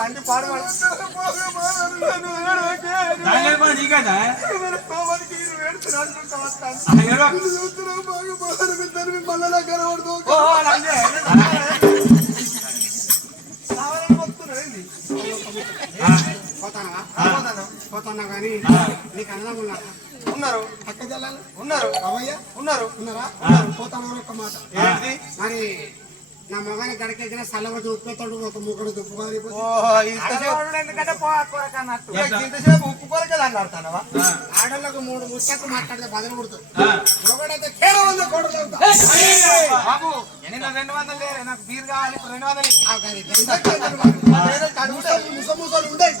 రండి పాడవాడు పోతున్నా కానీ నీకు అన్నదమ్ములు ఉన్నారు, అక్క చెల్లెలు ఉన్నారు, అవయ్య ఉన్నారు, ఉన్నారా? పోతాను ఒక మాట మరి నా మొగాన్ని గడికెక్కిన సల్లవ చూపుతాడు ఒక ముగ్గురు దుప్పుకోవాలి ఇంతసేపు ఉప్పు కొరకే అన్నాడుతానవా? ఆడళ్ళకు 3 ముచ్చట్లు మాట్లాడితే బదులు కొడుతుంది. మొగడైతే బాబు 200 లేరు, నాకు బీర్ కావాలి 200 ముసముసలు ఉంటాయి.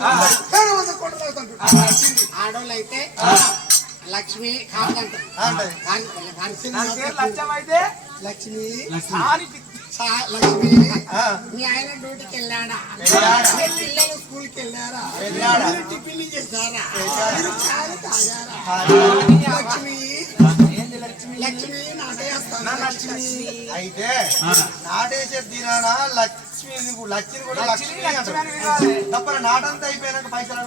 ఆడోళ్ళు అయితే లక్ష్మి కాదంటారు, లక్ష్మి లక్ష్మి మీ ఆయన డ్యూటీకి వెళ్ళాడా? పిల్లలు స్కూల్కి వెళ్ళారా? టిఫిన్ చేశారా? లక్ష్మి లక్ష్మి నాటేస్తాను. లక్ష్మి అయితే నాటేసే దినానా లక్ష్మి లక్ష్మి కూడా లక్ష్మి తప్ప నాటంతా అయిపోయినాక పైసలు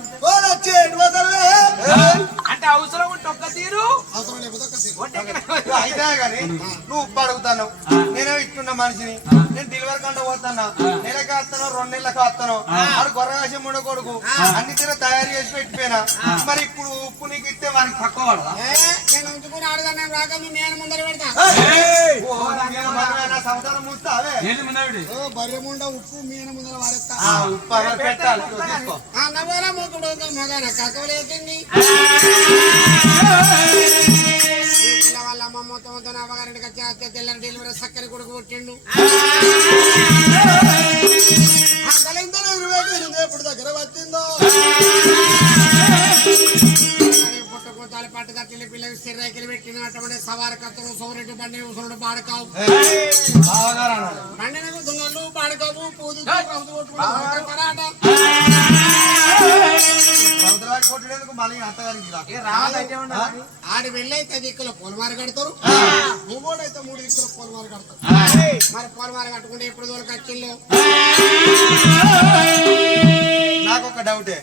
అంటే అవసరం ఉంటే ఒక్క తీరు అవసరం లేకపోతే అయితే కానీ నువ్వు ఉప్పు అడుగుతాను, నేనే ఇట్టున్న మనిషిని, నేను డెలివరీ కంటే పోతాను, నెలకి వస్తాను 2 నెలలకు వస్తాను, ఆడు గొర్రగాసి మూడో కొడుకు అన్ని తీర తయారు చేసి పెట్టిపోయినా, మరి ఇప్పుడు ఉప్పు నీకు ఇస్తే వానికి తక్కువ పడదా? నేను ఉంచుకుని ఆడదాన్ని రాక నేను ముందర పెడతా సంవత్సరం ముస్తావే బర్రె ముండ ఉప్పు మీన ముందర వారేస్తా. ఉప్పు పెట్టాలి నవ్వరా మూకుడు మగాన కాకలేసింది వాళ్ళ అమ్మమ్మతో అమ్మగారింటికి వచ్చి తెల్లని డెలివరీ చక్కని కొడుకు పుట్టిండు. ఎప్పుడు దగ్గర వచ్చిందో పుట్టకోతాలు పట్టుదట్ల పిల్లలు సిర్రైకిలు పెట్టిన అటువంటి సవారి కత్తలు సోరెడ్డి బండి ఉసురుడు పాడకావు బండిన దుంగలు పాడకావు పూజ ఆడి వెళ్ళైతే దిక్కులో పోలమారు కడతారు, మూగోడైతే 3 దిక్కులో పోలమారు కడతారు. మరి పోలమారు కట్టుకుంటే ఎప్పుడు దూరకు వచ్చిందో నాకు ఒక డౌటే.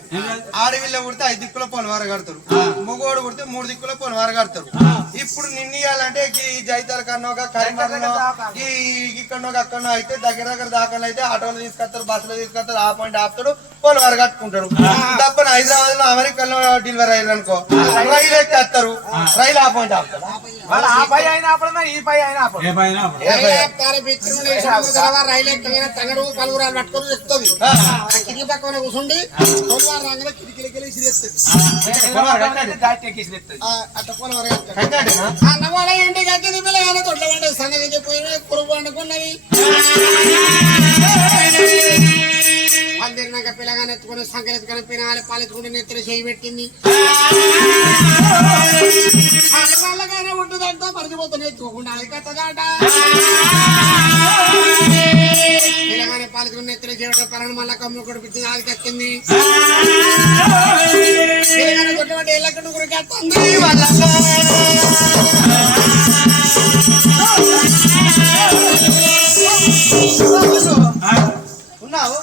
ఆడవిల్ల పుడితే 5 దిక్కుల పొలవార కడతారు, మగోడు పుడితే 3 దిక్కుల పొలవార కడతారు. ఇప్పుడు నిన్నయాలంటే ఈ జైతాల కన్నో కరీంనగర్లో ఇక్కడనో అక్కడనో అయితే దగ్గర దాకా అయితే ఆటోలు తీసుకొస్తారు, బస్సులో తీసుకొస్తారు, ఆ పాయింట్ ఆపుతాడు, పొలవార కట్టుకుంటాడు. తప్పని హైదరాబాద్ లో అమెరికాలో డెలివరీ అయ్యారు అనుకో రైలు ఎక్కేస్తారు, రైలు ఆ పాయింట్ ఆపుతారు. రైలు ఎక్కిన తగడు పలువురాలు పట్టుకొని చెప్తుంది, కిటికీ పక్కన కూర్చుండి పొలవారు రాగానే కిటికీలకి అన్నవాళ్ళ ఇంటికి అక్కింది పిల్లగానే తొట్ల పండుగ సంగతి పోయిన కురుగు పండుకున్నవి. పందిరినాక పిల్లగానే ఎత్తుకుని సంకరెత్తుకుని పినాలి పాలెత్తుకుంటే నెత్తిన చేయి పెట్టింది. వాళ్ళగానే ఉంటుందంతా పరిచిపోతుంది, ఎత్తుకోకుండా అది కట్టదాట. పిల్లగానే పాలెత్తుకుని నెత్తిన చేయడం పరణ మళ్ళా కమ్ము కొడిపించింది, అది కట్టింది. పిల్లగానే కొట్టబట్టి ఎల్లక్కడ గురికి వస్తుంది. ఉన్నావు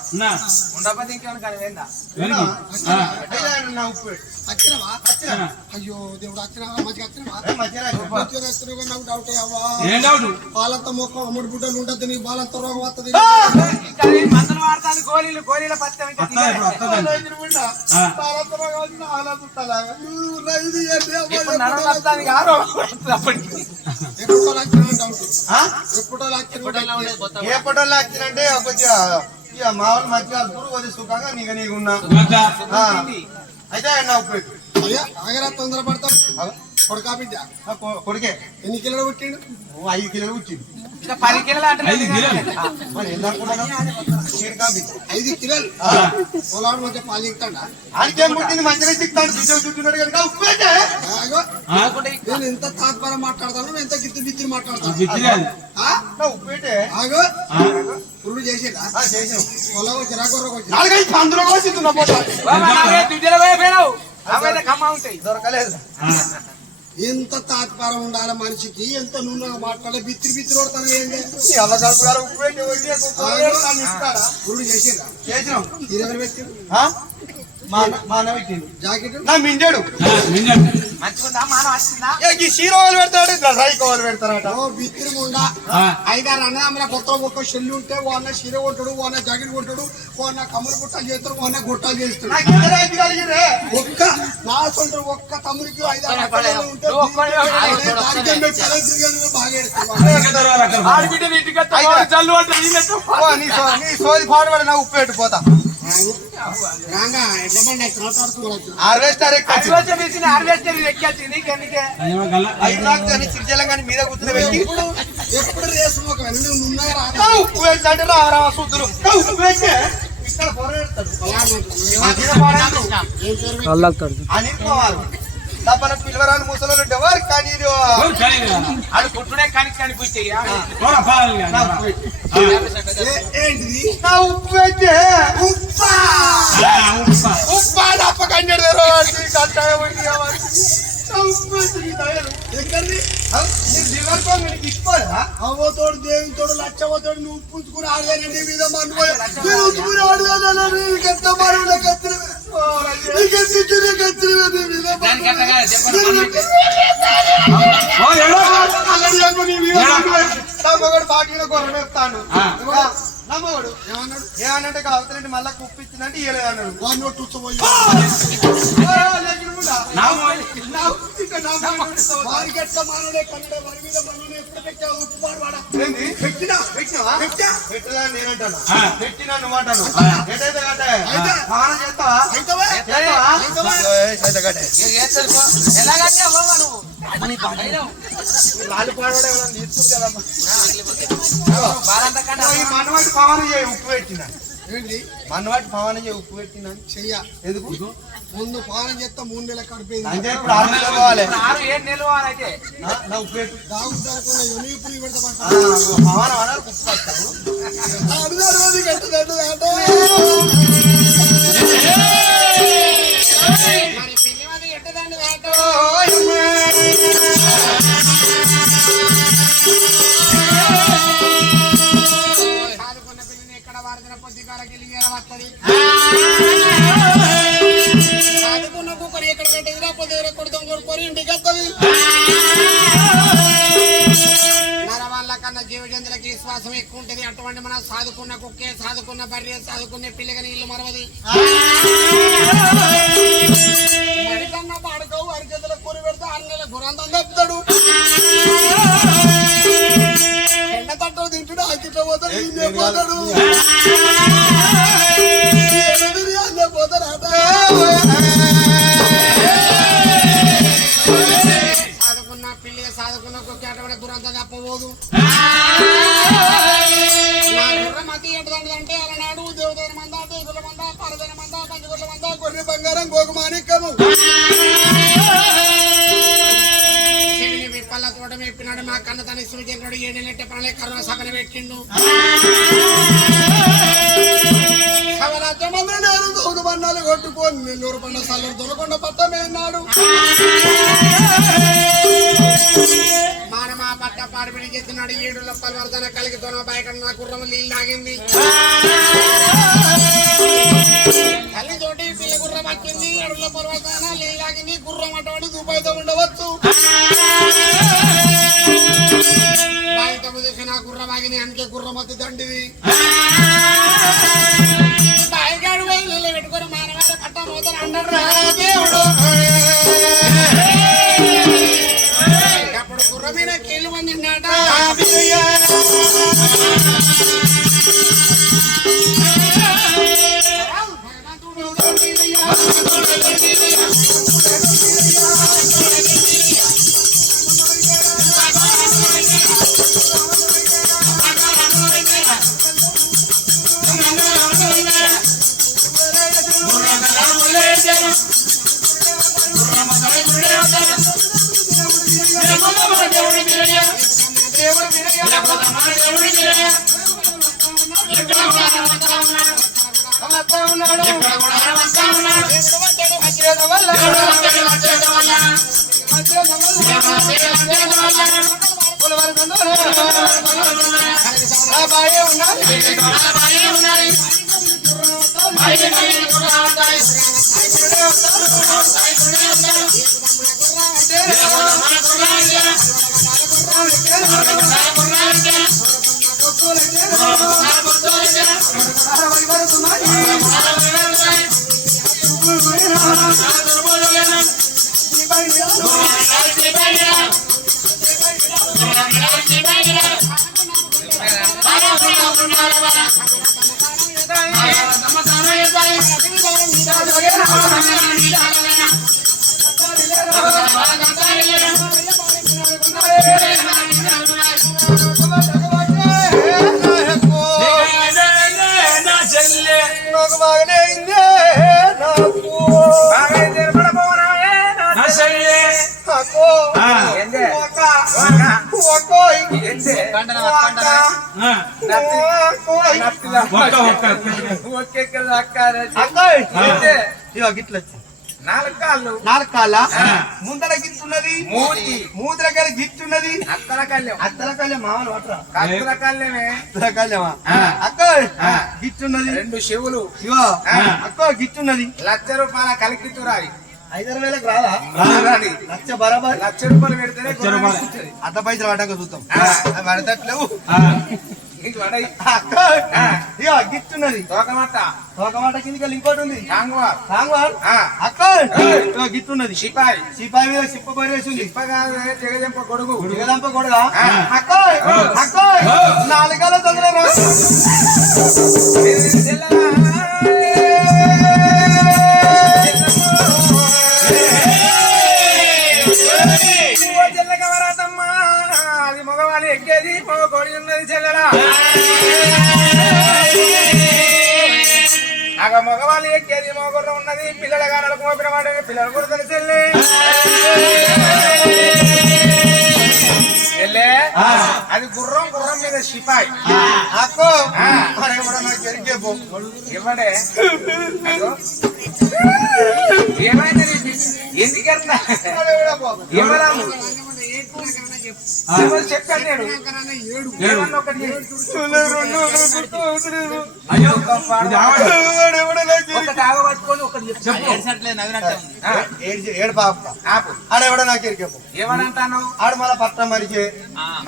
ఉండకపోతే ఇంకేమన్నా కానీ వేందా ఉప్పు వచ్చినవా? అయ్యో దేవుడు వచ్చినవా? మంచిగా వచ్చినవా? నాకు డౌట్ అవ్వా, పాలంత మొక్క అమ్ముడు బుడ్డలు ఉంటుంది, నీకు బాలంత రోగం వస్తుంది. మందులు వాడతాను గోళీలు గోళీల పత్తి ఎప్పుడో వచ్చినంటే కొంచెం ఇక మా వాళ్ళు మంచిగా కొద్ది సుఖంగా నీకున్నా అయితే నా ఉప్పు ఆగరా తొందర పడతాం. కొడుకా బిడ్డ కొడుకే ఎన్ని కిలోలు పుట్టిండు? 5 కిలోలు పుట్టిండు. 10 కిలోలు 5 కిలోలు పొలాడు మంచిగా పాలు ఇస్తాడా? ఆయనకేం పుట్టింది మంచిగా ఇస్తాడు, చుట్టున్నాడు కనుక ఉప్పు అయితే నేను ఎంత తాత్పర్యం మాట్లాడతాను, ఎంత గిత్తి బిత్తిని మాట్లాడతాను. ఉప్పు అయితే ఆగో పురుడు చేసేదా? చేసాం పొలం వచ్చి రాకొర్రకు అందులో దొరకలేదు. ఎంత తాత్పరం ఉండాలి మనిషికి, ఎంత నూనెగా మాట్లాడాలి. బిత్తిరి బిత్తిరి కొడతాను ఏంటి గురుడు చేసిరా ఎవరు పెట్టారు? జాకెట్ నా మింజాడు షీరోలు పెడతాడు, రైకోలు పెడతారట. బిత్తిరి ఉండా 5-6 అన్నదమ్ముల కొత్త ఒక్క చెల్లి ఉంటే వాళ్ళ చీర కొట్టాడు, వాళ్ళ జాకెట్ కొట్టాడు, వాళ్ళ కమ్మలు గుట్టాలు చేస్తాడు, వాళ్ళ గుట్టాలు చేస్తాడు. ఒక్క నా సొంత ఒక్క తమ్ముడికి 5-6 అక్కలు ఉంటే సోది పాడుబడి నా ఉప్పు పెట్టిపోతా. మీద కూర్చుని పెట్టి ఎప్పుడు రేసు ఉప్పు పెట్టంటే రారా సూతులు అని పోవాలి. తప్పన పిలవరాని ముసలు ఉండేవారు కానీ అది పుట్టుడే కానీ కనిపించాయి. ఉప్పు పెట్టే ఉప్పా తప్ప కంజడు అవతోడు దేవుని తోడు లచ్చవతోడు నువ్వు పుంజుకుని ఆడదానండి మీద మనుకుని ఆడదానని బాకీలో గొర్రె పెడతాను. నమ్మడు ఏమన్నంటే అవతలంటే మళ్ళా కుప్పించిందంటే ఇయ్యలేదు అన్నాడు. పెట్టదా నేనంటాను, పెట్టినా నువ్వు అంటాను. వాళ్ళు పాడవాడు ఎవరైనా తీసుకుంది కదమ్మా. మనవాటి పవన్ చేయ ఉప్పు పెట్టినా మనవాటి పవన్ చేయ ఉప్పు పెట్టినా చెయ్య ఎందుకు ముందు పానం చేస్తా 3 నెలల కడిపోయింది అంటే ఇప్పుడు 6 నెలలు పోవాలి. 6-7 నెలలు పోవాలైతే నా ఉప్పు పెట్టు ఇప్పుడు పెడతా పవన్ అన్నారు ఉప్పు పడతారు. చదువుకున్న కుక్కరు ఎక్కడికంటే ఎదురాపోతే కొడతాం కొడుకొని ఇంటికి వస్తుంది. నరవాళ్ళ కన్నా జీవజంతులకి విశ్వాసం ఎక్కువ ఉంటది. అటువంటి మనం సాదుకున్న కుక్కే, సాదుకున్న బర్రె, సాదుకున్న పిల్లగని ఇల్లు మరవది. మరికన్నా పాడుకోవు అరిచేతుల కూరి పెడితే 6 నెలల గురంతం తప్పుతాడు. ఎండ తట్టు తింటుడు అక్కిట్లో పోతాడు, ఇందే పోతాడు, సాదుకున్న పిల్లి సాదుకున్న కుక్క అటువంటి గురంతా తప్పబోదు. నా గుర్ర మతి ఏంటంటే అలనాడు దేవతల మంద, దేగుల మంద, పరదన మంద, పంచగుర్ల మంద, గొర్రె బంగారం, గోగు మాణిక్యము విప్పల్ల తోట మెప్పినాడు. మా కన్న తన ఇసులు చెప్పినాడు. 7 నెలల పనులే కరోనా సభలు పెట్టిండు. సవరాజ్యమందరూ నేను దౌడు బండాలు కొట్టుకొని నెల్లూరు పండ సల్లూరు దొరకొండ పట్టమేనాడు. మానమా పట్ట పాడిపిడి చేస్తున్నాడు. 7 లొక్కల వర్ధన కలిగి తొన బయట నా గుర్రం నీళ్ళు తాగింది. తల్లి తోటి పిల్ల గుర్రం వచ్చింది. 7 లొక్కల వర్ధన నీళ్ళు తాగింది. గుర్రం అటువంటి దుబాయ్తో ఉండవచ్చు. బాయితో చూసి నా గుర్రం ఆగింది. అందుకే గుర్రం వద్దు దండిది. బాయిగాడు పోయి నీళ్ళు పెట్టుకొని మానవాళ్ళ పట్ట మోతలు అన్నాడు దేవుడు. అప్పుడు గుర్రం మీద కీళ్ళు మంది బాయే ఉన్నారు గిట్ల 4 కాళ్ళు 4 కాళ్ళ ముందర గిట్టున్నది మూత్రకాయ గిట్టున్నది అత్తల కళ్యం మామూలు పట్టరా అత్తల కళ్యమే కళ్యమా అక్క గిట్టున్నది 2 శివులు శివ అక్క గిట్టున్నది 1,00,000 రూపాయల కలికితురాయి 5,000 రాదా లక్ష బరాబర్ 1,00,000 రూపాయలు పెడితేనే అత్త పైసలు పడ్డాక చూద్దాం పడతట్లేవు గిట్టున్నది తోకమాట కిందికి ఇంకోటి ఉంది అక్క గిట్టున్నది సిపాయి మీద సిప్ప పడేసింది జగదంప గొడుగు గొడుగా అక్క అక్క 4 కాళ్ళ తొందర అది మగవాళ్ళు ఎక్కేది కొడి ఉన్నది చెల్లెడా అగ మగవాళ్ళు ఎక్కేది మగొర్ర ఉన్నది పిల్లల గానలకు మోపిన వాడే పిల్లలు కూడా చెల్లె చెల్లె అది గుర్రం మీద సిపాయి అక్కో ఇవ్వడే ఏమైంది ఎందుకెళ్తా ఇవ్వరాము చెప్పాను నేను ఆడెవడో నాకు ఎరికేపు ఏమనంటాను ఆడు మన పట్నం మనిషి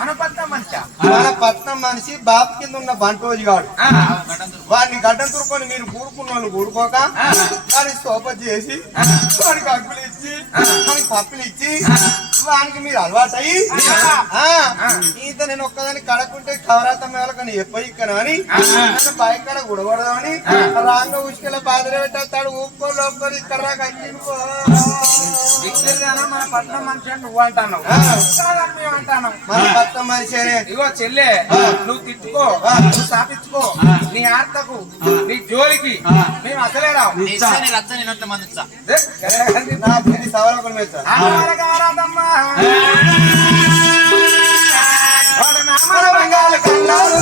మన పట్నం మనిషా మన పట్నం మనిషి బాబు కింద ఉన్న బంటోజీ గాడు వాడిని గడ్డం తురుకొని మీరు కూడుకున్న వాళ్ళు కూడుకోక వాడిని సోప చేసి వాడికి అగ్గులు ఇచ్చి వాడికి పప్పులు ఇచ్చి వానికి మీరు అలవాటు అయ్యి ఈత నేను ఒక్కదాన్ని కడకుంటే కవరాతం వేళకని ఎప్ప ఇక్కను అని నన్ను బైక్ కడ గుడగొడదామని రాంగ ఉసుకెళ్ళ బాధలు పెట్టేస్తాడు ఊపుకోలు ఒప్పుకొని ఇక్కడ రాక మన పట్నం మనిషి నువ్వు అంటాను అంటాను మన పట్నం మనిషి ఇగో చెల్లె నువ్వు తిట్టుకో నువ్వు స్థాపించుకో నీ ఆర్తకు నీ జోలికి మేము అసలే రావు నా పిల్లి సవరకుల మీద బంగాళ కన్నాలు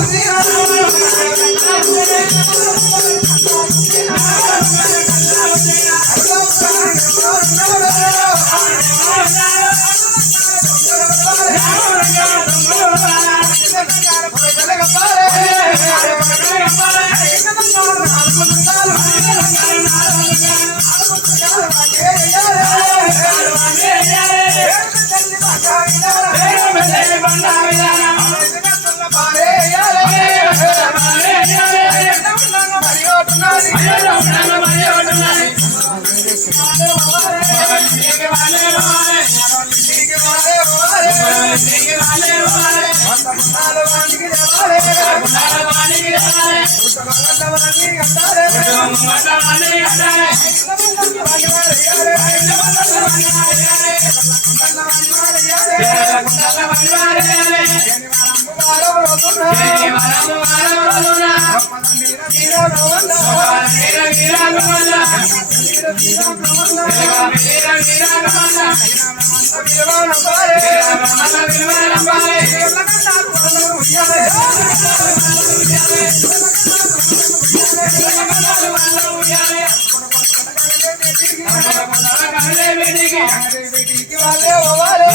వాళ్ళే పోవాలి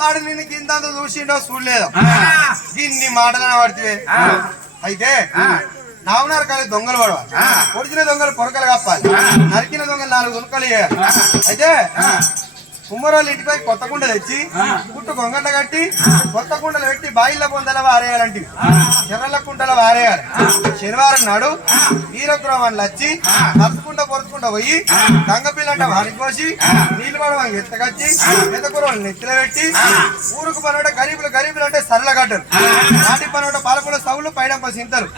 వాడు నిన్ను కింద చూసిండో చూడలేదు ఇన్ని మాటలు పడితే అయితే నావునారు కాలి దొంగలు పడవాలి పొడిచిన దొంగలు పొరకలు కప్పాలి నరికిన దొంగలు 4 దునకలు వేయాలి అయితే కుమ్మరోళ్ళు ఇంటిపై కొత్త కుండ తెచ్చి పుట్టు గొంగట కట్టి కొత్త కుండలు పెట్టి బాయిల పొందల వారేయాలంటే ఎర్రల కుండల వారేయాలి శనివారం నాడు వీరగ్రహాన్ని వచ్చి నడుచుకుంటా పొరుచుకుంటా పోయి గంగపిల్లంట వారిపోసి నీళ్ళు పడవని ఎత్తకచ్చి ఎత్తకూరలు నెత్తిలో పెట్టి ఊరుకు పనోట గరీబులు అంటే సరళ గడ్డలు నాటి పనోట పాలకుల సౌలు పైడంప సింతలు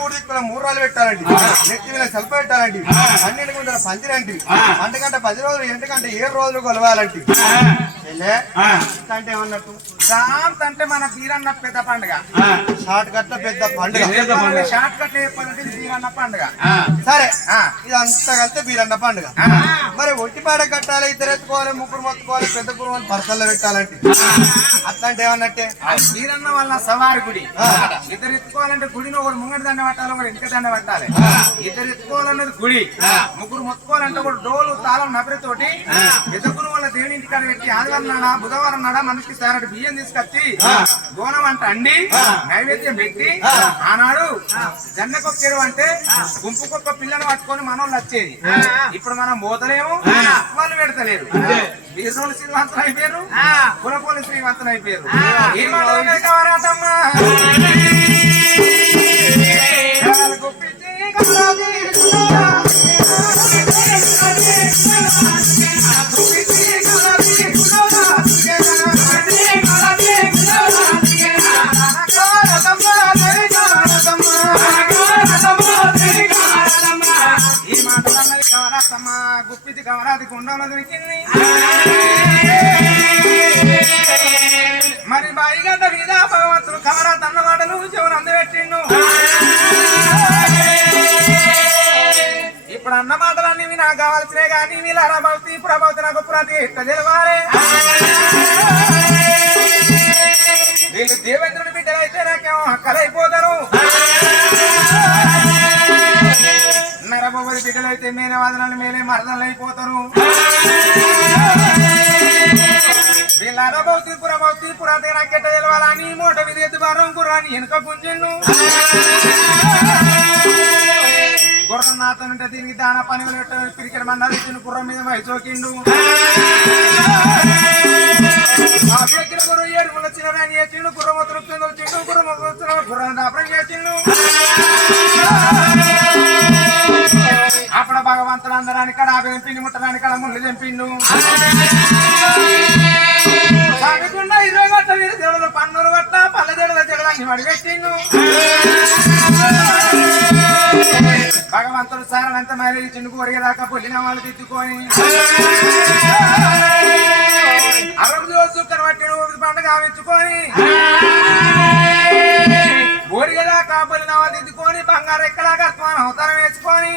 3 దిక్కుల 3 రాళ్ళు పెట్టాలంటే నెత్తి మీద సెల్ప పెట్టాలంటే 12 గుంటల పందిరంటే 1 గంట 10 రోజులు 2 గంట 7 రోజులు కొలవాలంటే అంటే ఏమన్నట్టు అంటే మన బీరన్న పెద్ద పండుగ షార్ట్ కట్ పెద్ద పండుగ షార్ట్ కట్ చెప్పాలంటే బీరన్న పండుగ సరే ఇదంతా కలిస్తే బీరన్న పండుగ మరి ఒట్టిపాడ కట్టాలి ఇద్దరు ఎత్తుకోవాలి ముగ్గురు మొత్తుకోవాలి పెద్ద కురుమని పరసల్లో పెట్టాలంటే అట్లాంటి ఏమన్నట్టే బీరన్న వల్ల సవారి గుడి ఇద్దరు ఎత్తుకోవాలంటే గుడిని ఒకటి ముంగడి దండ పట్టాలి ఒకటి ఇంటికి దండ పట్టాలి ఇద్దరు ఎత్తుకోవాలన్నది గుడి ముగ్గురు మొత్తుకోవాలంటే ఒక డోలు తాళం నబరితోటి ఎదుగురు వల్ల దేవుని ఇంటికాడ పెట్టి ఆదివారం నాడా బుధవారం నాడా మనిషికి సారటి బియ్యం తీసుకొచ్చి గోనం అంట అండి నైవేద్యం పెట్టి ఆనాడు జన్నకొక్కేరు అంటే గుంపుకొక్క పిల్లని పట్టుకొని మనోళ్ళు వచ్చేది ఇప్పుడు మనం పోతలేము వాళ్ళు పెడతలేరు బీరోలు శ్రీమంతులు అయిపోయారు కులపోలు శ్రీమంతులు అయిపోయారు ఈ మాటలు కావరాటమ్మా ఈ మాటలన్నది కావరాటమ్మా గుప్పిది కావరాది గుండంలో దొరికింది మరి బాయిగడ్డ మీద భగవంతుడు కమరాత్ అన్న మాటలు చెవులు అందబెట్టిండు ఇప్పుడు అన్న మాటలన్నీ నాకు కావాల్సినే కానీ వీళ్ళ భక్తి ప్రభావతి నాకు ప్రతి తెలవాలి వీళ్ళు దేవేంద్రుడి బిడ్డలు అయితే నాకేమో హక్కలైపోతారు నరబొబ్బరి బిడ్డలు అయితే మేనే వాదనలు మేలే మరదలు అయిపోతారు వీళ్ళ అరభౌతి పురభౌతి పురాతే నాకెట్ట తెలవాలని మూట విదేతు భారం కుర్రాని వెనుక గుంజిండు గుర్రం నాతోనంటే దీనికి దాన పని క్రికెట్ మన్నారు ఇచ్చిన గుర్రం మీద వైచోకిండు గుర్రం ఏడుపులు వచ్చినారని చేసిండు గుర్రం వచ్చిండు వచ్చిండు గుర్రం గుర్రం దాపరం చేసిండు అప్పుడు భగవంతుడు అందరాని కడ తెంపిండి ముట్టరాని కడ ముళ్ళు తెంపిండు సాగుకుండా 20 గట్ట వీరు దేవుడు పన్నులు గట్ట పల్లె జడలన్నీ పడిపెట్టిండు భగవంతుడు సారనంత మరి చిన్నుకు ఒరిగేదాకా పొల్లిన వాళ్ళు తిట్టుకొని 60 రోజు చుక్కను పట్టిన పండుగ ఆవించుకొని ఒరిగేదాకా పొల్లిన వాళ్ళు తిట్టుకొని బంగారు ఎక్కడా కర్తమానం అవతారం వేసుకొని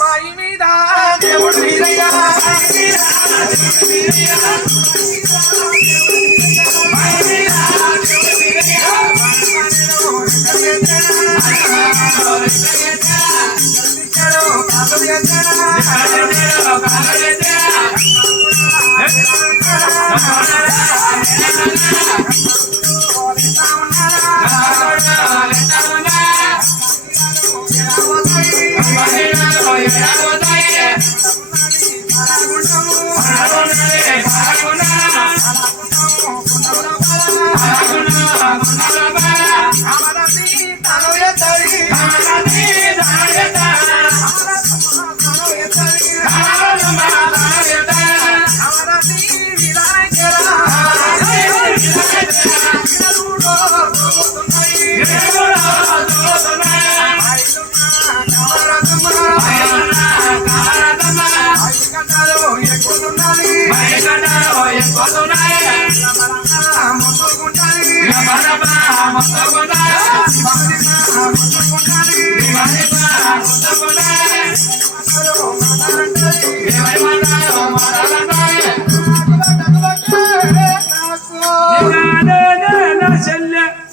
బాయి మీద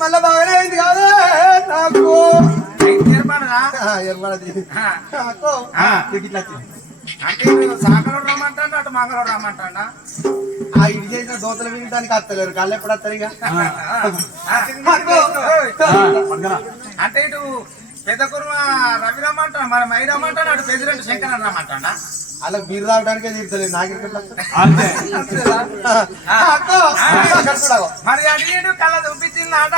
మళ్ళా బాగానే అయింది కాదు నాకు ఎర్రది అంటే సాకలో రమ్మంటాడు అటు మంగళ రమ్మంటాడా ఆ ఇది చేసిన దోతలు వినడానికి వస్తలేరు కళ్ళు ఎప్పుడు వస్తారు ఇక అంటే ఇటు పెద్ద కుర్మ రవి రమ్మంటాడు మరి మై రమ్మంటాడు అటు ప్రెసిడెంట్ శంకర్ అని రమ్మంటాడా అలా బీరు రావడానికే తీర్చలేదు నాకెక్కడ మరి అడిగాడు కళ్ళ చూపించిందాట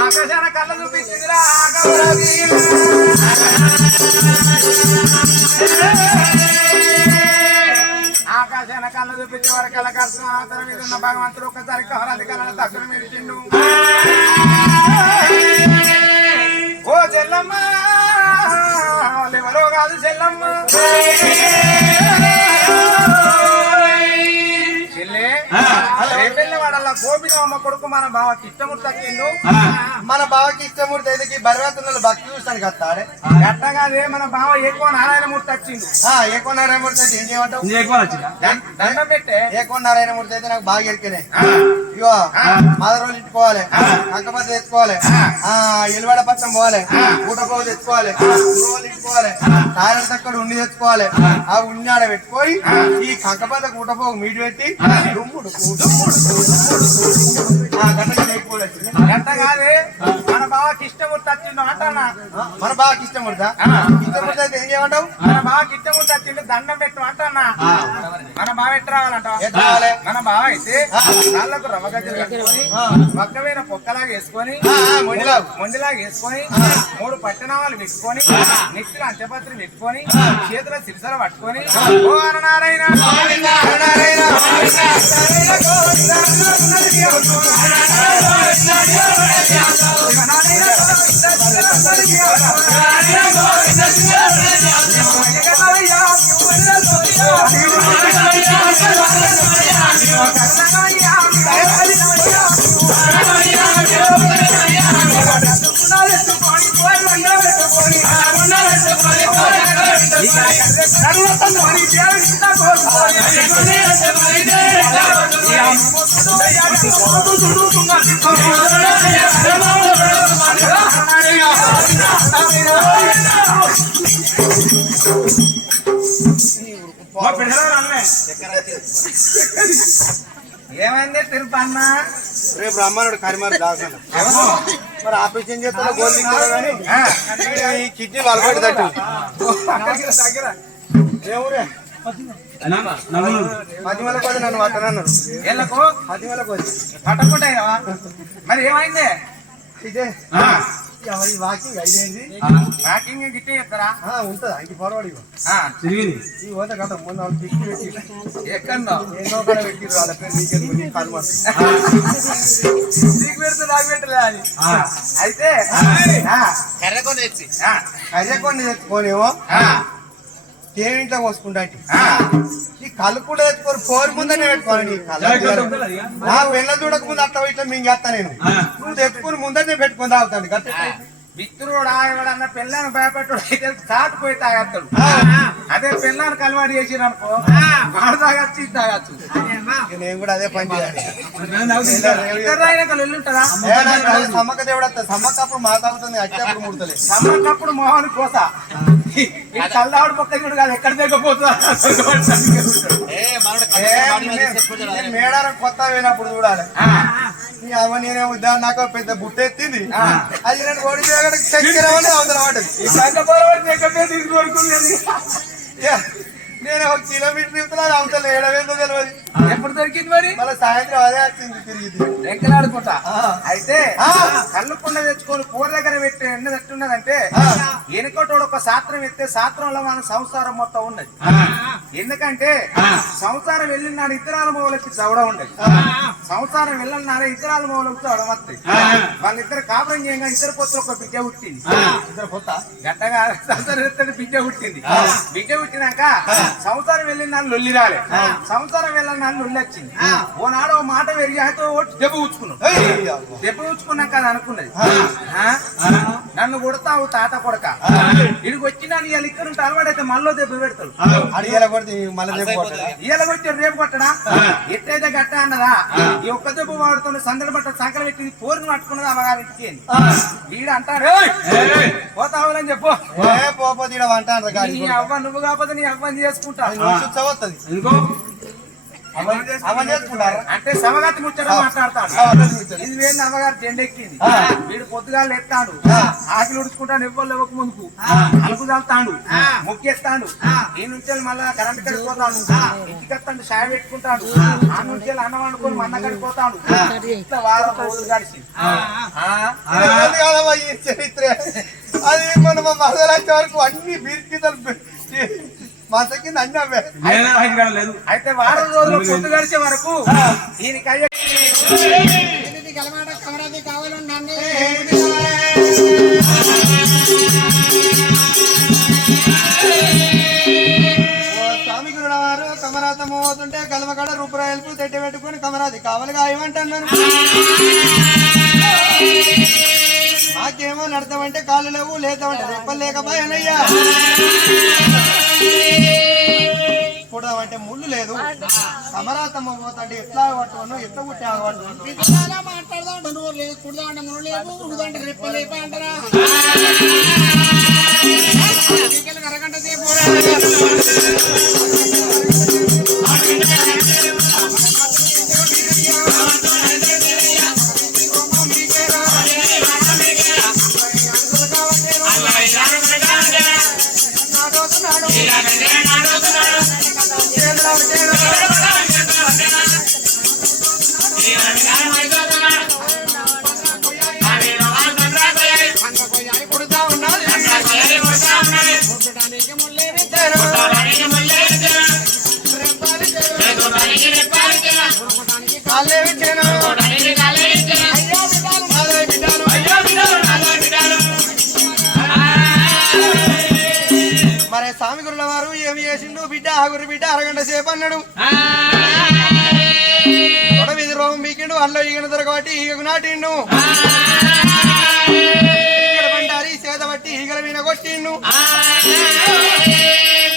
ఆకాశాన కళ్ళ చూపించిందిరా ఆకాశాన కళ్ళ చూపించే వారి కళ్ళ ఖర్చు ఆతరం మీద ఉన్న భగవంతుడు ఒక్కసారి కవరాలి కళ్ళ తక్కువ మెరిచిండు ఓ చెల్లమ్మ ఎవరో కాదు చెల్లమ్మ చెల్లె రేపెళ్ళి వాడల్లా గోపినమ్మ కొడుకు మన బావకి ఇష్టమూర్తి వచ్చిండు మన బావకి ఇష్టమూర్తి అయితే బరివేతున్న భక్తి చూస్తానికి వస్తాడే గట్టగాదే మన బావ ఎక్కువ నారాయణమూర్తి వచ్చింది ఏకో నారాయణమూర్తి అయితే ఏం చేయమంటావు దండం పెట్టే ఏకో నారాయణమూర్తి అయితే నాకు బాగా ఎరికినాయి ఇగో మదరోళ్ళు ఇట్టుకోవాలి అంకపతి తెచ్చుకోవాలి ఎలువడ పత్రం పోవాలి ఊటపోగు తెచ్చుకోవాలి ఊరోళ్ళు ఇట్టుకోవాలి తారణ తక్కడ ఉండి తెచ్చుకోవాలి ఆ ఉన్ని ఆడ పెట్టుకొని ఈ కంకపత ఊటపోగు మీడి పెట్టి గంట కాదే మన బావకి ఇష్టమూర్తి వచ్చిండు అంటానా మన బావకి ఇష్టమూర్తా ఇష్టమూర్తి అయితే ఏం చేయమంటావు మన బావకి ఇష్టమూర్తి వచ్చిండు దండం పెట్టు అంటానా మన బావ ఎట్టు రావాలంట మన బావ అయితే కాళ్ళకు రవ్వ గజ్జలు కట్టుకొని పక్కమైన పొక్కలాగా వేసుకొని మొండిలాగా వేసుకొని 3 పట్టణాలు పెట్టుకొని నెక్స్ట్ అంత్యపత్రి పెట్టుకొని చేతుల సిరిసల పట్టుకొని ఓ అనారాయణ ఏమైంది తిరుపతి అన్న రేపు రమ్మన్నాడు కరిమారు దాకా మరి ఆపరేషన్ చేస్తా గోల్డ్ కానీ ఈ కిడ్నీ వాళ్ళపడి తట్టు ఏమూరే మధ్యమల కొద్ది నన్ను పట్టనన్నాడు ఏళ్ళకు మధ్యమల కొద్ది పట్టకుంటాయినవా మరి ఏమైంది ఇదే ఎవరి వాకింగ్ అయిపోయింది వాకింగ్ గిట్టే చెప్తారా ఉంటుందా ఇంక ఫార్వర్డ్ ఈ పోతే కదా మొన్న పిక్కి పెట్టి ఎక్కడో ఎన్నో కూడా పెట్టిరు వాళ్ళ పేరు నీకెందుకు కనుమ నీకు పెడితే నాకు పెట్టలే అది అయితే కర్రకొని తెచ్చుకోనేమో తేనింట్లో పోసుకుంటా ఈ కళ్ళు కూడా తెచ్చుకోరు పోరు ముందనే పెట్టుకోవాలి నా పెళ్ళ చూడక ముందు అట్లా ఇట్లా మేము చేస్తా నేను నువ్వు తెచ్చుకుని ముందరనే పెట్టుకుని తాగుతాను గట్ట మిత్రుడు ఎవడన్నా పెళ్ళాన్ని భయపెట్టాడు అయితే చాటుపోయి తాగేస్తాడు. అదే పెళ్ళానికి అలవాటు చేసిరు అనుకో వాడు తాగచ్చు ఇది తాగచ్చు. నేను కూడా అదే పని చేయాలి. ఇద్దరు వెళ్ళుంటారా సమ్మక్క దేవుడు సమ్మక్కప్పుడు మా తాగుతుంది అట్టేప్పుడు ముడతలే సమ్మక్కప్పుడు మొహాన్ని కోస చల్లాడు పక్కన కాదు ఎక్కడ దిగపోతుందా మేడారం కొత్త పోయినప్పుడు చూడాలి. నేనేమో నాకు పెద్ద బుట్ట ఎత్తింది అది నేను ఓడి చక్కెర అవతల పడ్డది. నేను 1 కిలోమీటర్ తిరుగుతున్నా అవతల ఏడవేందో తెలియదు. ఎప్పుడు దొరికింది మరి మళ్ళీ సాయంత్రం అదే వచ్చింది తిరిగి వెంకలాడుకుంటా. అయితే కళ్ళు కుండ తెచ్చుకొని కూర దగ్గర పెట్టి ఎన్నది ఎట్టున్నదంటే వెనుకటోడు ఒక శాస్త్రం ఎత్తే శాస్త్రంలో మన సంసారం మొత్తం ఉన్నది. ఎందుకంటే సంసారం వెళ్ళిన నాడు ఇతరాల మూలకి చవడ ఉండదు. సంసారం వెళ్ళిన నాడు ఇతరాల మూలకి చవడం వస్తాయి. వాళ్ళిద్దరు కాపురం చేయంగా ఇద్దరు పొత్తు ఒక బిడ్డ పుట్టింది. గట్టగా సంసారం ఎత్తే బిడ్డ పుట్టింది. బిడ్డ పుట్టినాక సంసారం వెళ్ళిన నాడు లొల్లి రాలే. సంసారం వెళ్ళిన నాడు లొల్లి వచ్చింది. ఓనాడు ఓ మాట పెరిగి అయితే దెబ్బ ఊచుకున్నాం. దెబ్బ ఊచుకున్నాక అది అనుకున్నది నన్ను కొడతావు తాత కొడక ఇడికి వచ్చినా నీ ఇక్కడ ఉంటే అలవాడైతే మళ్ళీ దెబ్బ పెడతాడు. ఇయ్యాల కొట్టి రేపు కొట్టడా ఎట్టయితే గట్ట అన్నదా ఈ ఒక్క దెబ్బ వాడుతున్న సందడి బట్ట సంకలు పెట్టి పోరుని పట్టుకున్నది అమ్మగారింటికి. వీడు అంటాడు పోతావులని చెప్పు నీ అవ్వ నువ్వు కాకపోతే నీ అవ్వని చేసుకుంటా అంటే సమగతి ముచ్చట మాట్లాడతాడు. ఇది వేడి అమ్మగారు జెండెక్కింది. వీడు పొద్దుగాలు ఎత్తాడు ఆకిలు ఉడుచుకుంటాడు. ఎవ్వరు ఇవ్వక ముందుకు అలుపు చల్తాడు ముక్కేస్తాడు. ఈ నుంచి మళ్ళా కరెంట్ కడిపోతాడు. ఇంటికి వస్తాడు చాయ్ పెట్టుకుంటాడు. ఆ నుంచి అన్నం వండుకొని మన్న కడిపోతాడు. ఇట్లా వారం రోజులు గడిచి చరిత్ర అది మనం మసలాంటి వరకు అన్ని బీర్కితలు మాస కింద అన్ని అవే. అయితే వారం రోజులు పొద్దు గడిచే వరకు దీనికి కావాలండి స్వామి గురువారు కమరాతం పోతుంటే కలమకాడ రూపాయలకు తెట్టి పెట్టుకుని కమరాది కావాలిగా ఇవ్వంటున్నాను. నాకేమో నడతామంటే కాళ్ళు లేవు లేతామంటే రెప్పలు లేకపోయానయ్యా. కూడదామంటే ముళ్ళు లేదు. కమరాతమ్మ పోతుంటే ఎట్లా పట్టుకోను ఎట్లా కుట్టి ఆగబడుతున్నాను. మాట్లాడదాం నువ్వు లేదు కుడదామంటే ముళ్ళు లేవు ఉడుదంటే రెప్పలు లేపా అంటారా. అరగంట సేపు మరి స్వామి గురుల వారు ఏమి చేసిండు బిడ్డ ఆగురు బిడ్డ అరగంట సేపు అన్నాడు. వీధి రోగం బీకిండు అల్లో ఈగన దొరకబట్టి ఈగకు నాటిండు. ఈగడ పంటారి సేద బట్టి ఈగల మీద కొట్టిండు.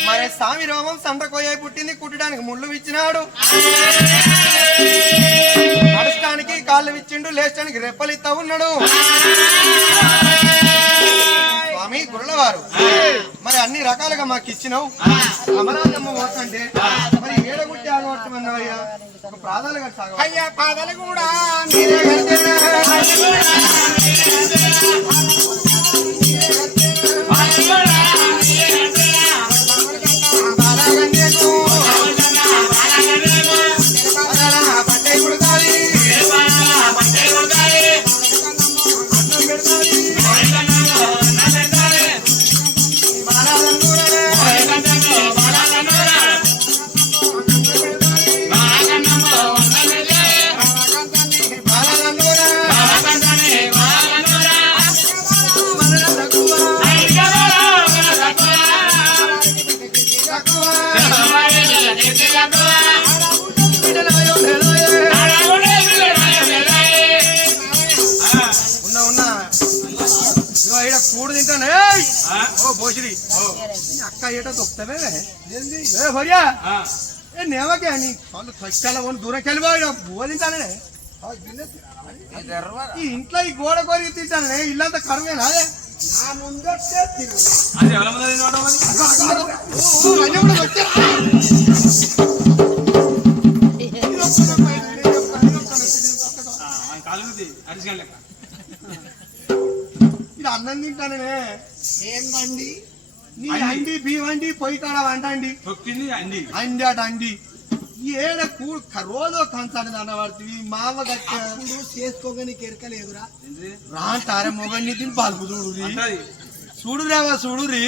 మరి స్వామి రోమం సండ్రకోయ్య పుట్టింది కుట్టడానికి ముళ్ళు ఇచ్చినాడు. నడచడానికి కాళ్ళు ఇచ్చిండు లేచడానికి రెప్పలు ఇస్తా ఉన్నాడు. స్వామి గురులవారు మరి అన్ని రకాలుగా మాకు ఇచ్చినావు. అమరావతమ్మ పోతుంటే మరి ఏడగుట్టి ఆగబట్టమన్నావయ్యా. ఒక ప్రాధాలుగా సాగ అయ్యా పాదాలు కూడా భోషిరి అక్క ఏటో తొక్కుతావే ఏంది ఏ భయ్యా ఏ నేవకే అని వాళ్ళు తొక్కాల దూరం వెళ్ళిపోయి బోధించాలనే ఈ ఇంట్లో ఈ గోడ కొరికి తింటానే ఇల్లంతా కరువేనా అదే నా ముందొచ్చే తిను ఇది అన్నం తింటానే ఏందండి నీ అండి బీవండి పొయ్యి కాడ వంటండి అండి అట అండి ఏడ రోజు కంచాడు అన్నవాడుతుంది మామ గట్ట చేసుకోగానే కెరకలేదురా రాంటారే మొగన్ని తిని పలుపు చూడు చూడురావా చూడురి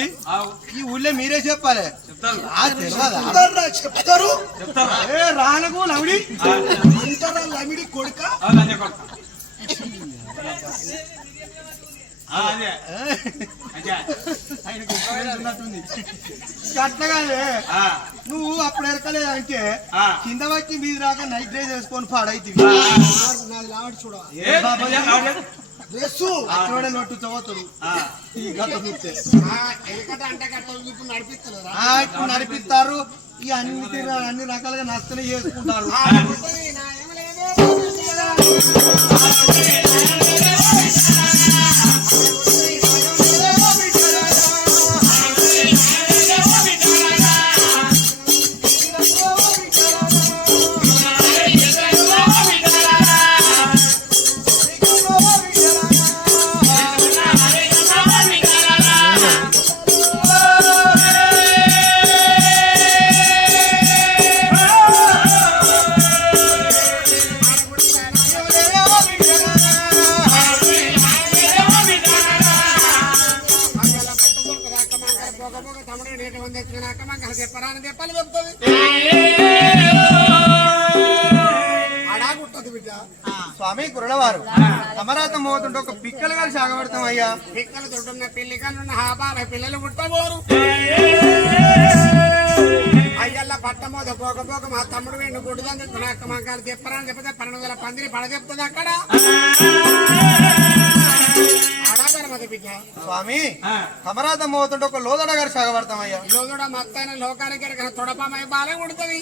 ఈ ఊళ్ళో మీరే చెప్పాలి చెప్తారు ఏ రానకు లవిడి అంటారా లమిడి కొడుక ఉన్నట్టుంది అట్లగానే నువ్వు అప్పుడు ఎరకలేదు అంటే కింద వచ్చి మీద రాక నైట్ డ్రైవ్ చేసుకొని పాడైతే నాది లావడి చూడ అక్కడ నొట్టు చదువుతాడు ఈ గత చూస్తే ఇప్పుడు నడిపిస్తారు ఈ అన్ని రకాలుగా నష్టనే చేసుకుంటారు స్వామి కురడవారు అమరాతం పోతుంటే ఒక పిక్కలు గారు సాగబడతాం అయ్యా పిక్కలు తొట్టున్న పిల్లి కన్నా హాబాల పిల్లలు పుట్టబోరు అయ్యల్లా పట్టమోద పోకపోక మా తమ్ముడు వెండు గుడ్డుదని అక్క మంకాలు చెప్పరాని చెప్తే 12,000 పందిరి పడ చెప్తుంది అక్కడ స్వామి అమరాతం పోతుంటే ఒక లోదడ గారు సాగబడతాం అయ్యా లోదడ మొత్తాన్ని లోకానికి తొడపమై బాలే ఉడుతుంది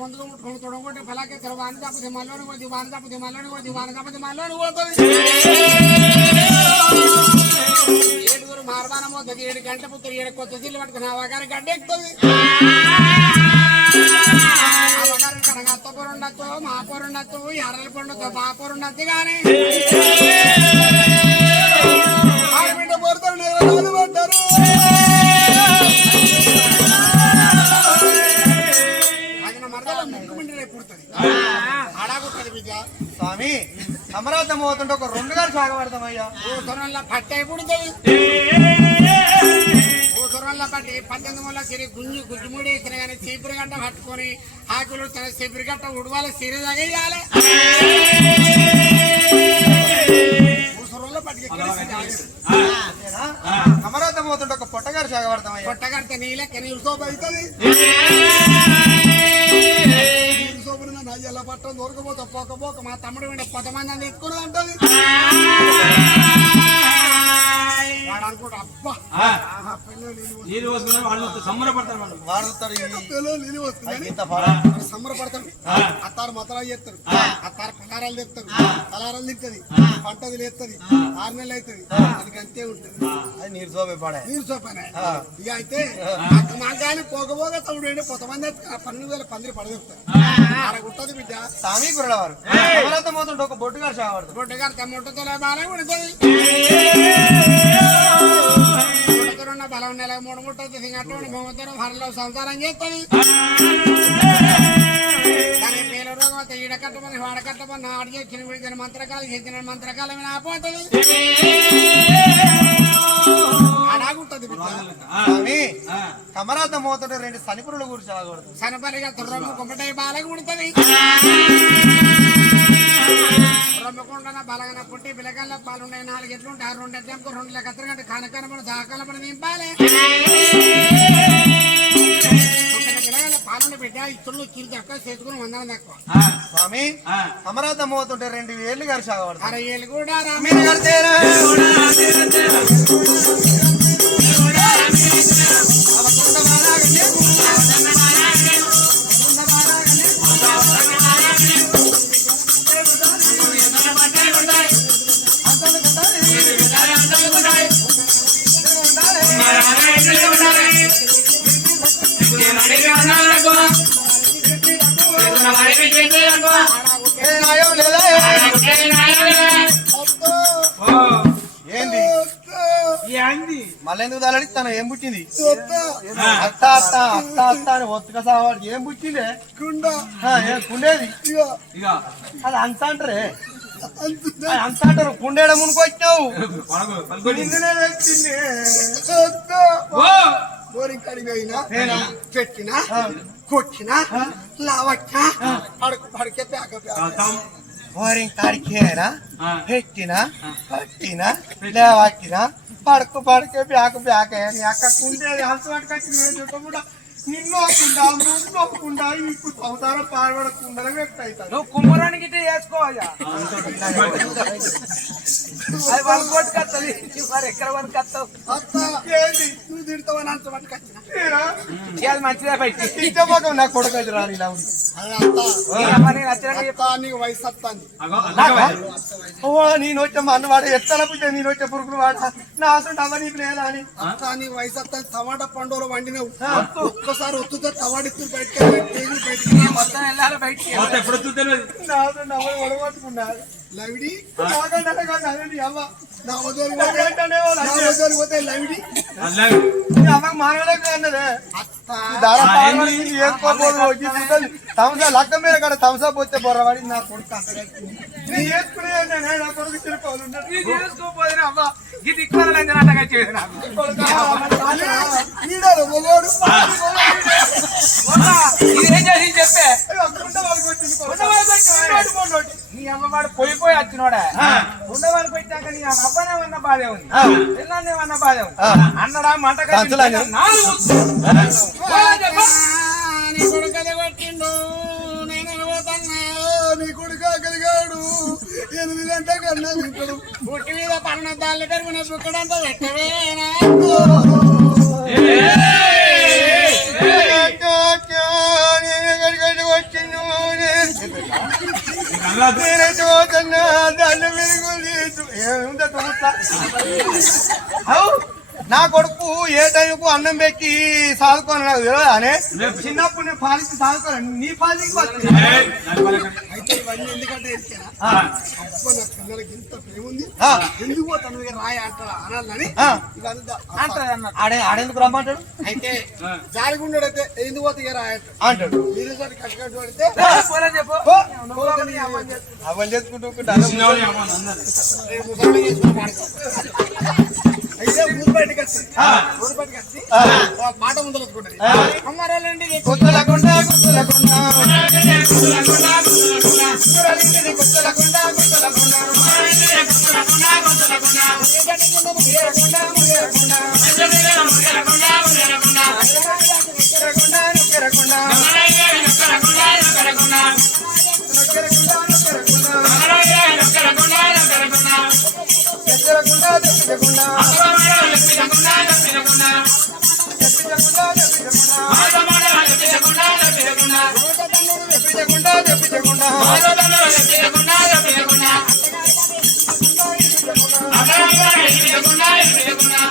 ముందుకు ముట్టుకుని తొడగొట్టి ఫలాకే వాని తప్పది మల్లోని పోతుంది వాని తప్పది మల్లోని పోతుంది వాని తప్పది మల్లోని పోతుంది 7 మార్బానం పోతుంది 7 గంట పుత్తులు 7 కొత్త సిల్లు పట్టుకుని అవగారి గడ్డ ఎక్కుతుంది అవగారి కనుక అత్త కూర ఉండొచ్చు మా కూర ఉండొచ్చు ఎర్రలు పండుతో మా కూర ఉండొచ్చు కానీ ఆడబిడ్డ పోరుతారు నిర్వహణ పడ్డారు స్వామి అమరావతం పోతుంటే ఒక 2 గారు సాగబడతాం అయ్యా ఊసరంలో పట్టే పుడుతుంది ఊసరంలో పట్టి 18 మూల సిరి గుంజు గుజ్జుముడి వేసిన కానీ చీపురు గట్ట పట్టుకొని ఆకులు తన చీపురు గట్ట ఉడవాలి సిరి తగేయాలి ఊసరంలో పట్టి అమరావతం పోతుంటే ఒక పొట్టగారు సాగబడతాం అయ్యా పొట్టగడితే నీళ్ళకి నీరు సోపు అవుతుంది ఎలా పట్టం దొరకపోతే పోకపోక మా తమ్ముడు వెంట 10 మందిని ఎత్తుకుని అంటది వాడు అనుకుంటా అబ్బా నీళ్ళు వస్తుంది వాళ్ళు సంబరపడతారు పిల్లలు నీళ్ళు వస్తుంది సంబరపడతారు అత్తారు మతరాలు చేస్తారు అత్తారు పలారాలు తెస్తారు పలారాలు తింటది పంటది లేస్తుంది 6 నెలలు అవుతుంది అది అంతే ఉంటుంది అది నీరు సోపే పడే నీరు సోపనే ఇక అయితే మా కానీ పోకపోక తమ్ముడు వెంట 10 మంది 12,000 పందిరి పడగొస్తారు ఉంటది బిడ్డ స్వామి కురడవారు అమరావతం పోతుంటే ఒక బొట్టుగారు సాగబడతారు బొట్టుగారు తమ్ముడితో బాగా ఉంటుంది బలం నెల 3 ముట్టలు సింగట్టు భూమితో భరలో సంసారం చేస్తుంది కానీ పేల రోగం ఈడ కట్టమని వాడ కట్టమని ఆడు చేసిన విడిచిన మంత్రకాలు చేసిన మంత్రకాల మీద ఆపోతుంది అలాగుంటది స్వామి అమరావతం పోతుంటే 2 సనిపురుల గురించి సాగబడతారు సనపల్లిగా తుర్రమ్మ కుంపటై బాలగా ఉడుతుంది రొమ్మకుండా బలగన పుట్టి పిల్లకల్ల పాలున్నాయి 4 ఎట్లు ఉంటాయి 2 ఎట్లంకు 2 కత్తరగంట కనకనపడి దాకలపడి నింపాలి పిల్లగాళ్ళ పాలన బిడ్డ ఇతరులు కీర్తి అక్క చేసుకుని వందనం తక్కువ స్వామి అమరావతి పోతుంటే 2000 గారు సాగబడతారు 6 ఏళ్ళు కూడా మీరు కడితేరా ఏంది మళ్ళీ ఎందుకు తలడి తను ఏం పుట్టింది అత్త అత్త అత్త అత్త అని ఒత్తుక సావాడు ఏం పుట్టిందే కుండేది అది అంత అంటారే అంత అంటారు కుండేడ మునుకు వచ్చినావు బోరింగ్ కడిగినా పెట్టినా కొట్టినా లావట్టినా పడికే బోరింగ్ కాడికేనా పెట్టినా పట్టినా లేవట్టినా పడకే బ్యాక నీ అక్క కుండేది అంత పట్టుకొచ్చి కూడా నిన్నోకుండా ముందుకోకుండా నీకు అవతారం పాల్పడకుండా వ్యక్తి నువ్వు కుమ్మరానికి చేసుకోవాలి అది వాళ్ళ కొట్టుకొస్తుంది మరి ఎక్కడ పట్టుకొస్తావు నువ్వు తిడతావని అంత పట్టుకొచ్చిన అది మంచిదే బయట ఇచ్చమ్మకం నా కొడుకు రాని ఇలా ఉంది నీకు వయసు వస్తాను నేను వచ్చామా అన్న వాడు ఎత్తన పుట్టే నేను వచ్చే పురుగులు వాడ నా అసలు అమ్మ నీకు లేదా అని అత్త నీ వయసు వస్తాను టమాటా పండుగలు వండినవు ఒక్కసారి ఒత్తుతో టమాటా బయటకి మొత్తం వెళ్ళాలి బయటికి ఎప్పుడు నా అసలు అమ్మ ఒడగొట్టుకున్నారు లవిడి అమ్మ నా వదలు పోతే లవిడి అమ్మకి మానవులకు అన్నదే లక్క మీద కాడ తమసా పోతే బొర్రవాడి నా కొడుకు నేను వేసుకునే నా కొడుకు చేసుకోపోతే అమ్మ ఇది ఇక్కడగా చేసిన ఇదేం చేసి చెప్పే నీ అమ్మవాడు పోయిపోయి వచ్చినోడా ఉండవాళ్ళకి వచ్చాక నీ అవ్వనేమన్నా బాధే ఉంది పిల్లనేమన్నా బాధే ఉంది అన్నడా మంట నీ కొడుకు అదే పట్టిండు నేను పోతున్నా నీ కొడుకు ఆకలిగాడు 8 గంటల కన్నా తింటాడు పుట్టి మీద 12 లీటర్ బుక్కడంతా పెట్టవేనా నా కొడుకు ఏ టైంకు అన్నం పెట్టి సాదుకోను నాకు తెలియదు అనే చిన్నప్పుడు నేను పాలించి సాదుకోను నీ పాలించి అయితే ఇవన్నీ ఎందుకంటే పిల్లలకి ఇంత ప్రేమ ఉంది ఎందుకు తన రాయి అనాలని ఆడేందుకు రమ్మంటాడు అయితే జాలిగుండైతే ఎందుకు పోతే రాయి అంటాడు మీరు కట్టుకట్టు పడితే అవన్నీ చేసుకుంటూ అయితే ఊరు బయటకి వచ్చి మాట ముందు వచ్చుకుంటది అమ్మారాలండి కొత్తలకుండా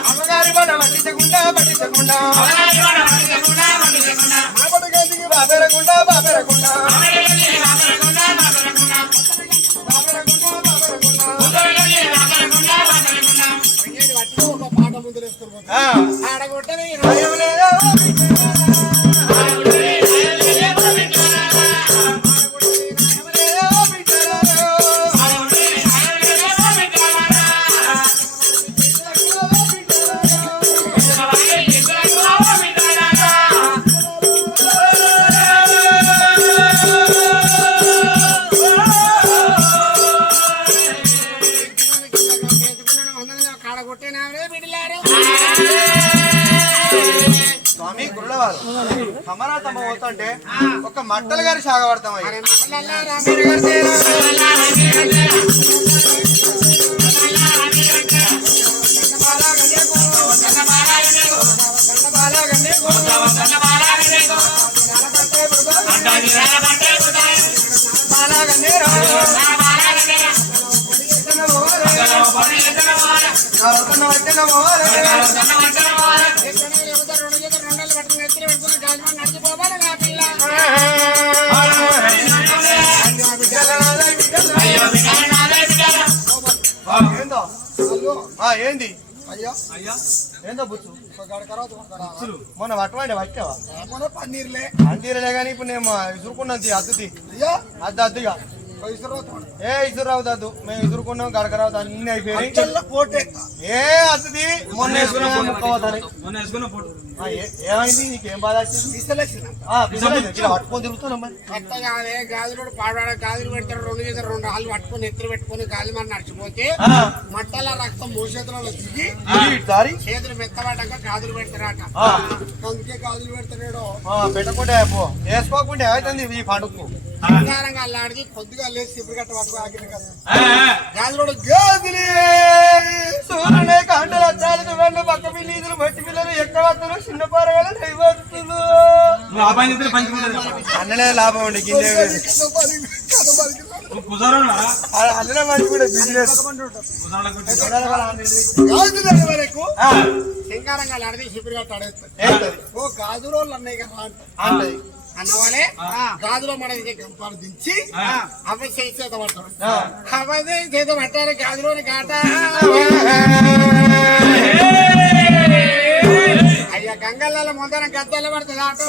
అమ్మగారి పడ పట్టించకుండా బాబెరకుండా పాట ముందు వేసుకుని ఆడగొట్టని అమరాతమ్మ పోతుంటే ఒక మట్టలు గారి సాగబడతామయ్యా. ఏందో ఏంది అయ్యా ఏందో బుచ్చు గడకరా మొన్న పట్టమండి పట్టావా పన్నీర్లే అంతీరలే కానీ ఇప్పుడు నేను ఇసురుకున్నాం అద్దుది అయ్యా అద్దుగా ఏ ఇసురావు దద్దు మేము ఇసురుకున్నాం గడకరావు అన్ని అయిపోయాయి పోటే ఏ అద్దుది మొన్న వేసుకున్నా ముక్కవద్దని ఏమైంది నీకేం బాధ వచ్చింది పట్టుకొని తిరుగుతున్నాం మరి అత్తగానే గాజులు పాడాడ గాజులు పెడతారు 2 చేతులు 2 హాలు పట్టుకొని ఎత్తులు పెట్టుకొని గాలి మరి నడిచిపోతే మట్టల రక్తం మూసేతులలో దిగి చేతులు మెత్తబడ్డాక గాజులు పెడతారట అందుకే గాజులు పెడతాడు పెట్టకుంటే వేసుకోకుంటే ఏమైతుంది ఈ పండుగకు బంగారంగా అల్లాడికి కొద్దిగా లేచి ఇప్పుడు గట్ట పట్టుకో ఆగిన కదా గాజులు గాజులే సూర్యుడే కాంటలు అద్దాలు వెళ్ళు పక్క పిల్లలు బట్టి పిల్లలు ఎక్కడ వస్తారు చిన్న పారగాలు దైవస్తులు అన్ననే లాభం అండి గిన్నె అన్ననే మంచి కూడా బిజినెస్ వరకు సింగారంగా అల్లాడితే ఇప్పుడు గట్ట ఆడేస్తారు ఓ గాజు రోజులు అన్నయ్య కదా అంటది అన్నవాళ్ళే గాజులో మన గంపాలు దించి అవి చేత పడతాడు అవన్నీ చేత పట్టారు గాజులోని కాట అయ్యా గంగల్లో ముందర గద్దెలు పడుతుంది ఆట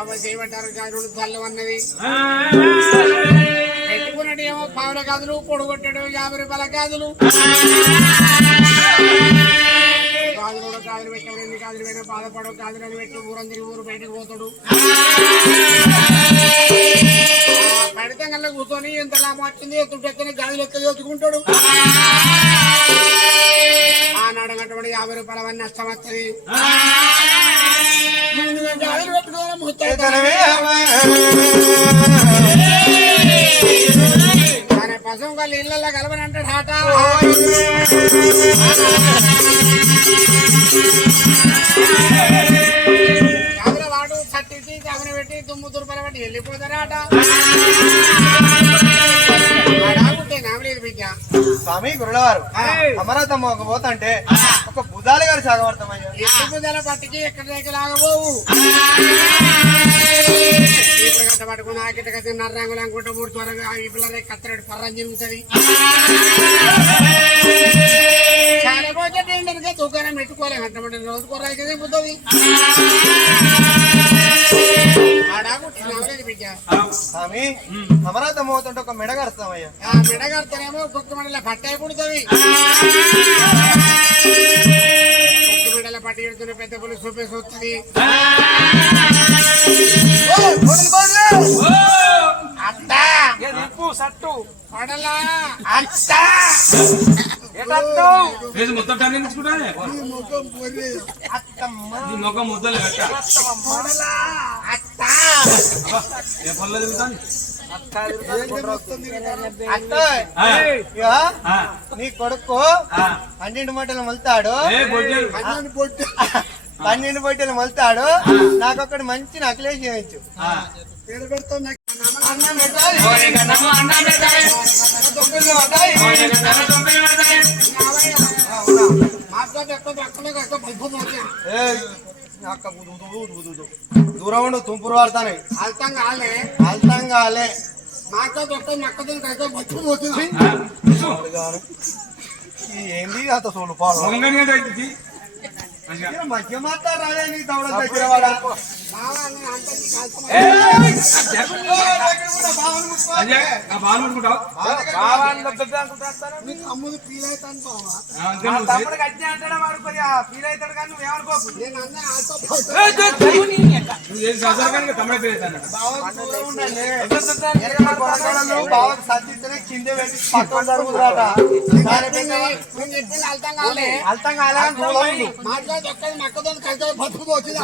అవి చేయబట్టారు గాజులు తల్లు అన్నది పెట్టుకున్నట్టు ఏమో పావుల గాజులు పొడుగొట్టాడు 50 రూపాయల గాజులు గాజులు గాజులు పెట్టాడు ఎన్ని గాజులు పెట్టాడు బాధపడవు గాజులను పెట్టి ఊరందరి ఊరు బయటకు పోతాడు పడితంగల్లో కూర్చొని ఎంత లాభం వచ్చింది ఎత్తుంటే గాజులు ఎక్క చదువుకుంటాడు ఆనాడు కట్టబడి 50 రూపాయలవన్నీ నష్టం వస్తుంది గాజులు పెట్టుకోవాలి పశువు వాళ్ళు ఇళ్ళల్లో కలవని అంటాడు హాట కబుల వాడు చట్టించి కబున పెట్టి దుమ్ము దుర్పల పెట్టి వెళ్ళిపోతారాట నామలేదు బిడ్డ స్వామి గురులవారు అమరాతమ్మ ఒక పోతంటే ఒక బుధాలు గారు సాగబడతామయ్యా ఎన్ని బుధాల పట్టికి ఎక్కడ లాగబోవు ఇప్పుడు గట్ట పట్టుకుని ఆకిట కట్టి నర్రంగులు అనుకుంటా 3 త్వరగా ఈ పిల్లలే కత్తరెడ్డి పర్రం జరుగుతుంది చాలా పోతే టెండర్గా దుకాణం పెట్టుకోలేము అంటే రోజు కొరాయితే పోతుంది ఆడాకు బిడ్డ స్వామి అమరాతమ్మ పోతుంటే ఒక మెడ కడతామయ్యా ఆ మెడ కడతానేమో ఒక్కొక్క మెడల పట్టాయి పుడుతుంది ఒక్క మెడల పట్టి ఎడుతున్న పెద్ద పులి చూపేసి వస్తుంది సట్టు పడలా ముఖం ముద్దలు నీ కొడుకు 12 మట్టలు మొలుతాడు 12 బొట్టెలు మొలుతాడు నాకొకటి మంచి నక్లేసి చేయొచ్చు పేరు పెడతాం దూరం ఉండు తుంపురు వాడతాను అల్తం కాలే ఏంది అంత సోలు పాలు మధ్య మాట్లాడాలే నీ దౌడ దగ్గర అమ్ముడు ఫీల్ అవుతాను బావకు సర్దిస్తేనే కింద పెట్టి పక్కన జరుగుతురాట నేను చెప్పింది అర్థం కాలే. అర్థం కాలే మాట్లాడి ఎక్కడ మక్కతో కలిసి బతుకుతూ వచ్చింది.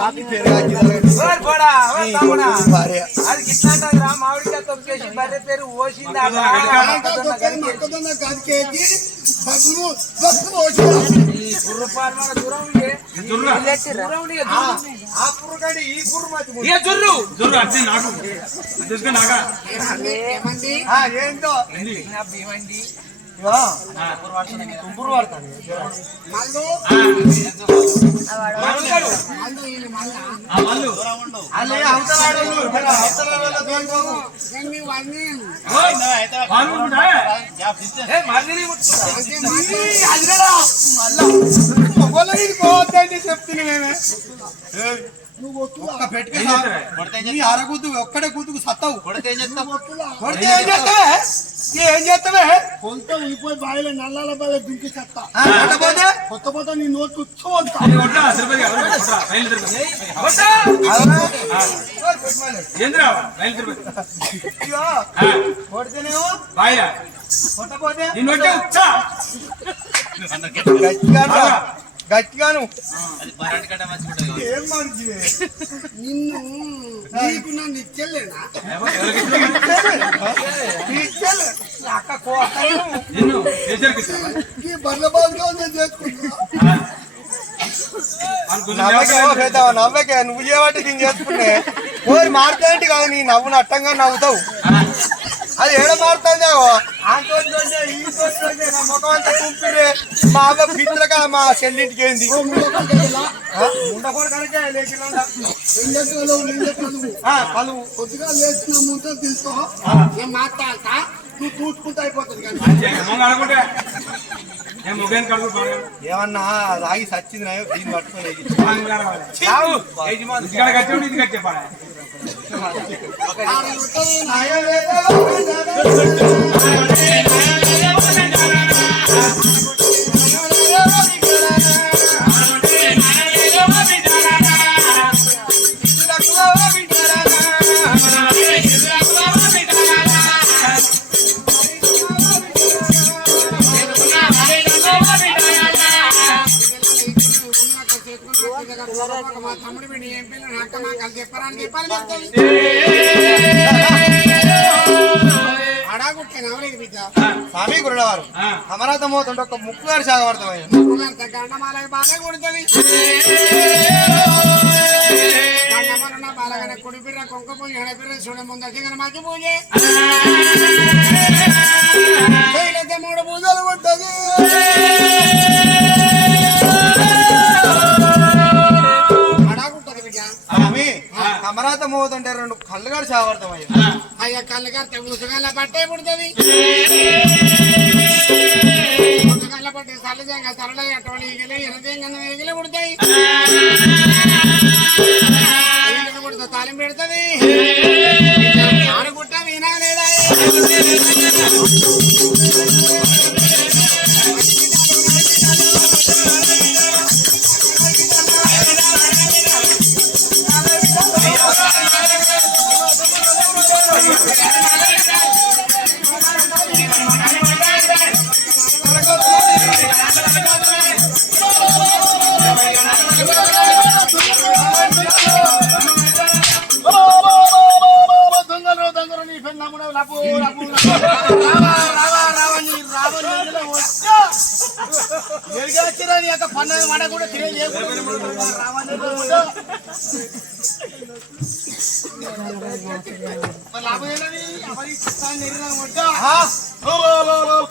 భార్య అది గిట్లాంటది రా మామిడికాయ తొక్కేసి బర్రె పేరు ఓసింది మక్కతో కలిసి బతుకు బతుకుతూ వచ్చింది. దూరం ఉండే దూరం ఉండే ఆ పుర్రు కంటే ఈ పుర్రు మధ్య ఇక జుర్రు జుర్రు అట్లే నాకు తీసుకుని నాగా ఏమండి? ఏంటో భీమండి తుంపురు పడతాను మల్లు మనుగడు. మల్లు వీళ్ళు మళ్ళా వాళ్ళు అల్లే అవతలాడోళ్ళు అవతలాడోళ్ళ తోలుకోకు. నేను మీ వాడిని వాళ్ళు ఉంటా? ఏ మర్రిని ముట్టుకో. అంటే మాట్లాడి మొగోళ్ళకి పోవద్దండి చెప్తున్నా మేమే నువ్వు ఒత్తులా ఒక్క పెట్టుకుని నీ అరగుద్దు ఒక్కడే గుద్దుకు సత్తావు ఒత్తులా కొడితే ఏం చేస్తావే ఏం చేస్తావే కొంత ఉయిపోయి బాయిలో నల్లాల బాయిలో దుంకి చెత్తా కొట్టపోతే కొత్త పోతే నీ నోట్ కూర్చోవద్దా కొట్టా తిరుపతి కొట్టా రైలు తిరుపతి ఏంద్రా రైలు తిరుపతి కొడితేనేమో బాయ్యా కొట్టపోతే నిన్ను వచ్చే ఉచ్చా గట్టిగాను గట్టిగాను ఏం మనిషివే నిన్ను నీకు నన్ను ఇచ్చేలేనా అక్క కోట నిన్ను ఎదురుకి ఈ బర్ల బాగా నేను చేసుకుంటున్నా నవ్వకే నువ్వు చేయబట్టి నేను చేసుకునే ఓరి మారుతాంటి కాదు నీ నవ్వును అట్టంగా నవ్వుతావు అది ఏడ మారుతుంది నా ముఖం అంతా కుంపిరే మా అవ్వ పిత్రక మా చెల్లింటికి ఏంది ఉండకూడదు కనుక పలువు కొద్దిగా లేచిన ముందు తీసుకో నేను మాట్లాడతా నువ్వు చూసుకుంటూ అయిపోతుంది కానీ అనుకుంటే నేను ముఖాన్ని కడుగు బాగా ఏమన్నా రాగి సచ్చింది నాయో దీన్ని పట్టుకోలేదు ఇక్కడ కట్టి ఇది కట్టే పాడ మా తమ్ముడు వీడు ఏం పిల్లలు అక్క మా కలిసి చెప్పారని చెప్పాలి అడాగుట్టాను అవలేదు బిడ్డ స్వామి గురుడవారు అమరావతి మోతుంటే ఒక ముక్కు గారు సాగబడతామయ్యా గండమాల బాగా కొడుతుంది గండమాల బాలగానే కుడి పిర్ర కొంక పోయి ఎడ పిర్ర చూడ ముందు వచ్చి మధ్య పూజ మూడు పూజలు ఉంటుంది స్వామి అమరావతి మోతుంటే రెండు కళ్ళు గారు సాగబడతామయ్యా అయ్యా కళ్ళు గారు ముసుగల్ల పట్టే పుడుతుంది ముసుగల్ల పట్టి సల్లజంగా సరళ అటువంటి ఈగలే ఎరజంగా ఈగలే పుడతాయి ఈగలు పుడితే తాలింపు పెడుతుంది ఆడుకుంటా వినా లేదా పన్నెండు మాట కూడా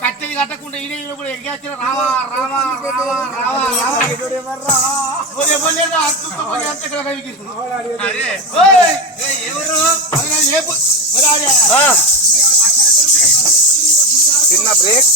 కట్టెలు కట్టకుండా ఈడే కూడా ఎరిగాచిన రావా రావా రావా రావా చిన్న బ్రేక్